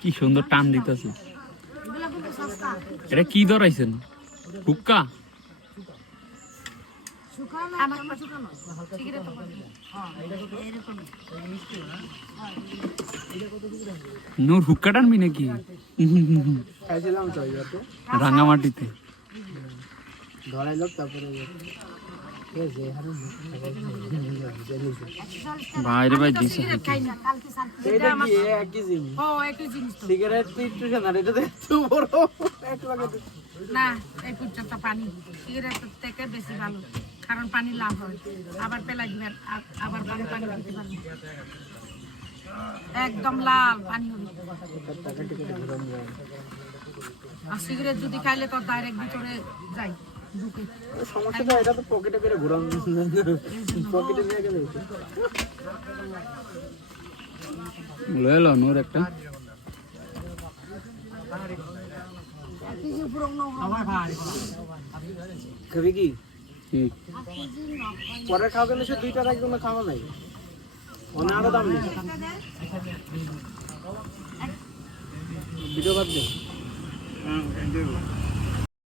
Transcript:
কি সুন্দর টান দিতেছে। এটা কি ধরাইছেন? হুক্কা? নূর হুক্কা টানবি নাকি? রাঙামাটিতে বাইরে ভাই দিছে না এই পর্যন্ত পানি সিগারেট থেকে বেশি ভালো, কারণ পানি লাভ হয়, আবার পেলাই দিবেন, আবার পানি পানি দিতে পারবেন, একদম লাল পানি হবে। আর সিগারেট যদি খাইলে তো ডাইরেক্ট ভিতরে যাই ঢুকে। সমস্যাটা এটা তো পকেটে করে ঘুরান, পকেটে নিয়ে গেলে লয়ে লো নূর একটা। খাবি কি? ঠিক পরে খাওয়া গেলে সে 2টা রাখবে না, খাওয়া নাই অনেক আরো দাম নেই। ভিডিও বাদ দে।